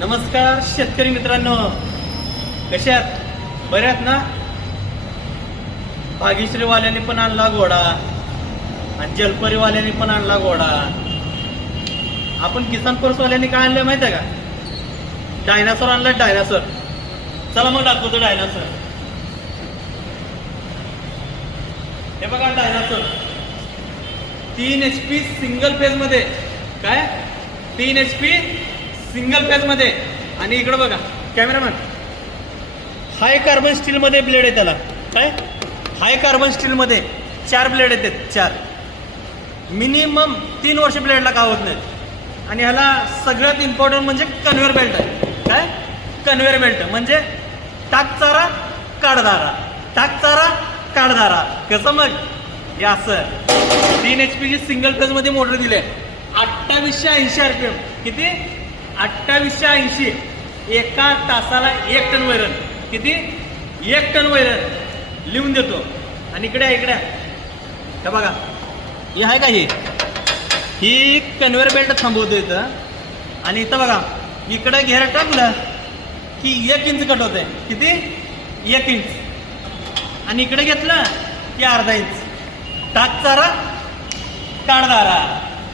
नमस्कार शेतकरी मित्रांनो, कसे आहात? बरे आहात ना? भाग्यश्रीवाल्यांनी पण आणला घोडा आणि जलपरीवाल्यांनी पण आणला घोडा. आपण किसान फोर्सवाल्यांनी काय आणलं माहिती आहे का? डायनासोर आणला. डायनासोर. चला मग दाखवतो डायनासोर. हे बघा डायनासोर 3 HP सिंगल फेज मध्ये. काय 3 HP सिंगल फेज मध्ये. आणि इकडे बघा कॅमेरामॅन, हाय कार्बन स्टील मध्ये ब्लेड आहे त्याला. काय हाय कार्बन स्टील मध्ये 4 ब्लेड येतात. 4 मिनिमम 3 वर्ष ब्लेडला का होत नाहीत. आणि ह्याला सगळ्यात इम्पॉर्टंट म्हणजे कन्व्हेअर बेल्ट आहे. काय कन्व्हेअर बेल्ट म्हणजे टाक चारा काढदारा, टाक चारा काढदारा. कसं मग हे असं 3 HP ची सिंगल फेज मध्ये मोटर दिली आहे. 2880 RPM. किती? 2880. एका तासाला 1 टन वैरण. किती? 1 टन वैरण लिहून देतो. आणि इकडे हे बघा, हे आहे का? ही कन्व्हेअर बेल्ट थांबवतो इथं. आणि इथं बघा इकडे घेर टाकलं की 1 इंच कट होतंय. किती? 1 इंच. आणि इकडे घेतलं की अर्धा इंच. टाक चारा काढदारा.